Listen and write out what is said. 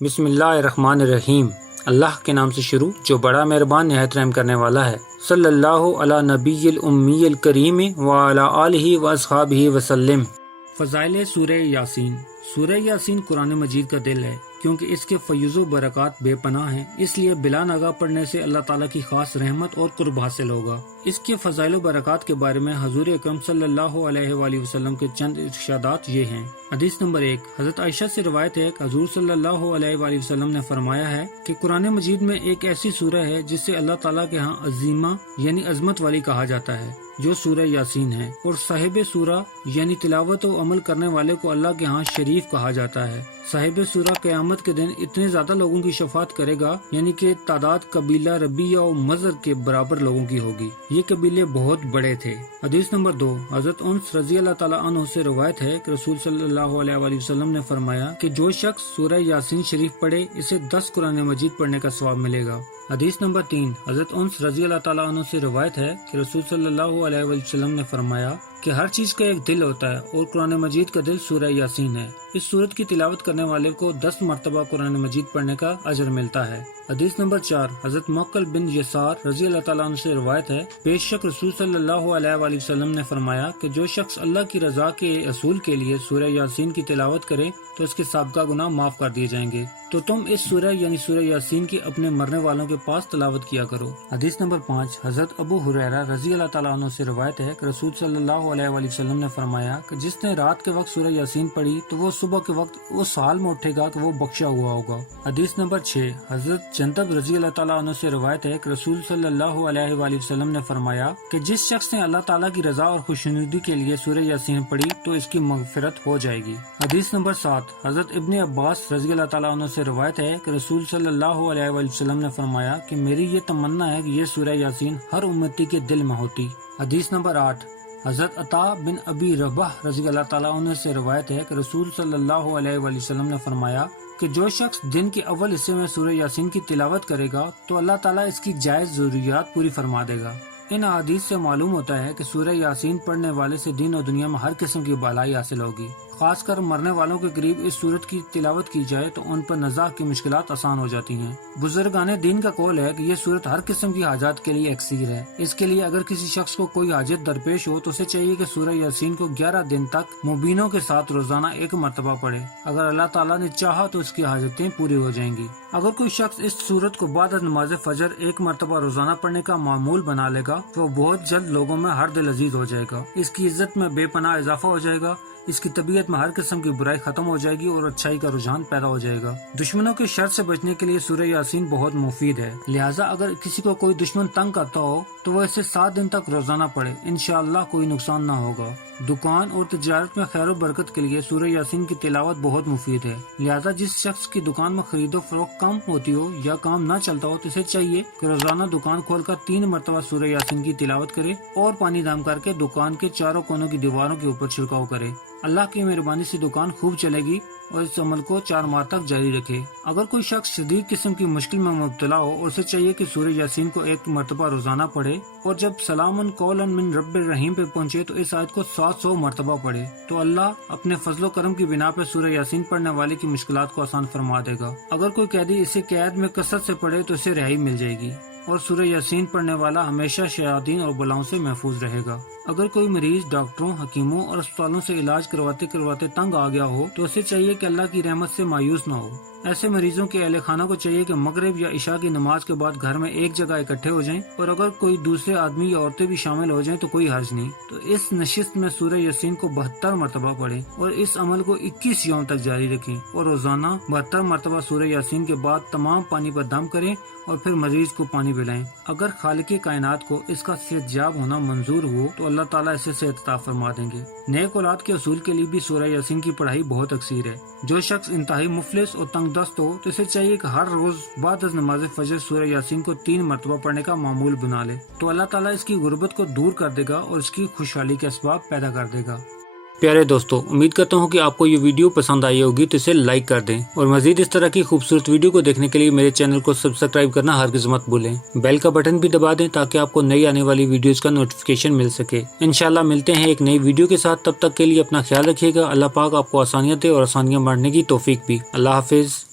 بسم اللہ الرحمن الرحیم۔ اللہ کے نام سے شروع جو بڑا مہربان نہایت رحم کرنے والا ہے۔ صلی اللہ علی نبی الامی الکریم وعلی آلہ واصحابہ وسلم۔ فضائل سورہ یاسین۔ سورہ یاسین قرآن مجید کا دل ہے کیونکہ اس کے فیض و برکات بے پناہ ہیں، اس لیے بلا ناگہ پڑھنے سے اللہ تعالیٰ کی خاص رحمت اور قرب حاصل ہوگا۔ اس کے فضائل و برکات کے بارے میں حضور اکرم صلی اللہ علیہ وآلہ وسلم کے چند ارشادات یہ ہیں۔ حدیث نمبر 1، حضرت عائشہ سے روایت ہے کہ حضور صلی اللہ علیہ وآلہ وسلم نے فرمایا ہے کہ قرآن مجید میں ایک ایسی سورہ ہے جس سے اللہ تعالیٰ کے ہاں عظیمہ یعنی عظمت والی کہا جاتا ہے، جو سورہ یاسین ہے، اور صاحب سورہ یعنی تلاوت و عمل کرنے والے کو اللہ کے ہاں شریف کہا جاتا ہے۔ صاحب سورہ قیامت کے دن اتنے زیادہ لوگوں کی شفاعت کرے گا یعنی کہ تعداد قبیلہ ربیہ و مضر کے برابر لوگوں کی ہوگی۔ یہ قبیلے بہت بڑے تھے۔ حدیث نمبر 2، حضرت انس رضی اللہ تعالیٰ عنہ سے روایت ہے کہ رسول صلی اللہ علیہ وآلہ وسلم نے فرمایا کہ جو شخص سورہ یاسین شریف پڑھے اسے 10 قرآن مجید پڑھنے کا ثواب ملے گا۔ حدیث نمبر 3، حضرت انس رضی اللہ تعالیٰ عنہ سے روایت ہے کہ رسول صلی اللہ علیہ وآلہ وسلم نے فرمایا کہ ہر چیز کا ایک دل ہوتا ہے اور قرآن مجید کا دل سورہ یاسین ہے۔ اس سورت کی تلاوت کرنے والے کو 10 مرتبہ قرآن مجید پڑھنے کا اجر ملتا ہے۔ حدیث نمبر 4، حضرت موکل بن یسار رضی اللہ تعالیٰ عنہ سے روایت ہے، بے شک رسول صلی اللہ علیہ وآلہ وسلم نے فرمایا کہ جو شخص اللہ کی رضا کے اصول کے لیے سورہ یاسین کی تلاوت کرے تو اس کے سابقہ گناہ معاف کر دیے جائیں گے، تو تم اس سورہ یعنی سورہ یاسین کی اپنے مرنے والوں کے پاس تلاوت کیا کرو۔ حدیث نمبر 5، حضرت ابو ہریرہ رضی اللہ تعالیٰ عنہ سے روایت ہے کہ رسول صلی اللہ علیہ وآلہ وسلم نے فرمایا کہ جس نے رات کے وقت سورہ یاسین پڑھی تو وہ صبح کے وقت اس حال میں اٹھے گا کہ وہ بخشا ہوا ہوگا۔ حدیث نمبر 6، حضرت جندب رضی اللہ تعالیٰ عنہ سے روایت ہے کہ رسول صلی اللہ علیہ وآلہ وسلم نے فرمایا کہ جس شخص نے اللہ تعالیٰ کی رضا اور خوشنودی کے لیے سورہ یاسین پڑھی تو اس کی مغفرت ہو جائے گی۔ حدیث نمبر 7، حضرت ابن عباس رضی اللہ تعالیٰ عنہ سے روایت ہے کہ رسول صلی اللہ علیہ وآلہ وسلم نے فرمایا کہ میری یہ تمنا ہے کہ یہ سورہ یاسین ہر امتی کے دل میں ہوتی۔ حدیث نمبر 8، حضرت عطا بن ابی رباح رضی اللہ تعالیٰ عنہ سے روایت ہے کہ رسول صلی اللہ علیہ وآلہ وسلم نے فرمایا کہ جو شخص دن کے اول حصے میں سورہ یاسین کی تلاوت کرے گا تو اللہ تعالیٰ اس کی جائز ضروریات پوری فرما دے گا۔ ان احادیث سے معلوم ہوتا ہے کہ سورہ یاسین پڑھنے والے سے دین و دنیا میں ہر قسم کی بھلائی حاصل ہوگی۔ خاص کر مرنے والوں کے قریب اس سورت کی تلاوت کی جائے تو ان پر نزاع کی مشکلات آسان ہو جاتی ہیں۔ بزرگان دین کا قول ہے کہ یہ سورت ہر قسم کی حاجات کے لیے اکسیر ہے۔ اس کے لیے اگر کسی شخص کو کوئی حاجت درپیش ہو تو اسے چاہیے کہ سورہ یاسین کو 11 دن تک مبینوں کے ساتھ روزانہ 1 مرتبہ پڑھے۔ اگر اللہ تعالیٰ نے چاہا تو اس کی حاجتیں پوری ہو جائیں گی۔ اگر کوئی شخص اس سورت کو بعد از نماز فجر 1 مرتبہ روزانہ پڑھنے کا معمول بنا لے گا تو وہ بہت جلد لوگوں میں ہر دل عزیز ہو جائے گا، اس کی عزت میں بے پناہ اضافہ ہو جائے گا، اس کی طبیعت میں ہر قسم کی برائی ختم ہو جائے گی اور اچھائی کا رجحان پیدا ہو جائے گا۔ دشمنوں کے شر سے بچنے کے لیے سورہ یاسین بہت مفید ہے، لہٰذا اگر کسی کو کوئی دشمن تنگ کرتا ہو تو وہ اسے 7 دن تک روزانہ پڑھے، انشاءاللہ کوئی نقصان نہ ہوگا۔ دکان اور تجارت میں خیر و برکت کے لیے سورہ یاسین کی تلاوت بہت مفید ہے، لہذا جس شخص کی دکان میں خرید و فروخت کم ہوتی ہو یا کام نہ چلتا ہو تو اسے چاہیے کہ روزانہ دکان کھول کر 3 مرتبہ سورہ یاسین کی تلاوت کرے اور پانی دم کر کے دکان کے چاروں کونوں کی دیواروں کے اوپر چھڑکاؤ کرے۔ اللہ کی مہربانی سے دکان خوب چلے گی اور اس عمل کو 4 ماہ تک جاری رکھے۔ اگر کوئی شخص شدید قسم کی مشکل میں مبتلا ہو اور اسے چاہیے کہ سورہ یاسین کو 1 مرتبہ روزانہ پڑھے اور جب سلام قولا من رب الرحیم پہ پہنچے تو اس آیت کو 700 مرتبہ پڑھے تو اللہ اپنے فضل و کرم کی بنا پہ سورہ یاسین پڑھنے والے کی مشکلات کو آسان فرما دے گا۔ اگر کوئی قیدی اسے قید میں کثرت سے پڑھے تو اسے رہائی مل جائے گی اور سورہ یاسین پڑھنے والا ہمیشہ شیاطین اور بلاؤں سے محفوظ رہے گا۔ اگر کوئی مریض ڈاکٹروں، حکیموں اور اسپتالوں سے علاج کرواتے تنگ آ گیا ہو تو اسے چاہیے کہ اللہ کی رحمت سے مایوس نہ ہو۔ ایسے مریضوں کے اہل خانہ کو چاہیے کہ مغرب یا عشاء کی نماز کے بعد گھر میں ایک جگہ اکٹھے ہو جائیں، اور اگر کوئی دوسرے آدمی یا عورتیں بھی شامل ہو جائیں تو کوئی حرج نہیں، تو اس نشست میں سورہ یاسین کو 72 مرتبہ پڑھیں اور اس عمل کو 21 یوم تک جاری رکھیں اور روزانہ 72 مرتبہ سورہ یاسین کے بعد تمام پانی پر دم کریں اور پھر مریض کو پانی پلائیں۔ اگر خالق کائنات کو اس کا صحتیاب ہونا منظور ہو تو اللہ تعالیٰ اسے صحت عطا فرما دیں گے۔ نیک اولاد کے اصول کے لیے بھی سورہ یاسین کی پڑھائی بہت اکثیر ہے۔ جو شخص انتہائی مفلس اور تنگ دست ہو تو اسے چاہیے کہ ہر روز بعد از نماز فجر سورہ یاسین کو 3 مرتبہ پڑھنے کا معمول بنا لے تو اللہ تعالیٰ اس کی غربت کو دور کر دے گا اور اس کی خوشحالی کے اسباب پیدا کر دے گا۔ پیارے دوستو، امید کرتا ہوں کہ آپ کو یہ ویڈیو پسند آئی ہوگی تو اسے لائک کر دیں اور مزید اس طرح کی خوبصورت ویڈیو کو دیکھنے کے لیے میرے چینل کو سبسکرائب کرنا ہرگز مت بھولیں۔ بیل کا بٹن بھی دبا دیں تاکہ آپ کو نئی آنے والی ویڈیوز کا نوٹیفیکیشن مل سکے۔ انشاءاللہ ملتے ہیں ایک نئی ویڈیو کے ساتھ، تب تک کے لیے اپنا خیال رکھیے گا۔ اللہ پاک آپ کو آسانیاں دے اور آسانیاں بانٹنے کی توفیق بھی۔ اللہ حافظ۔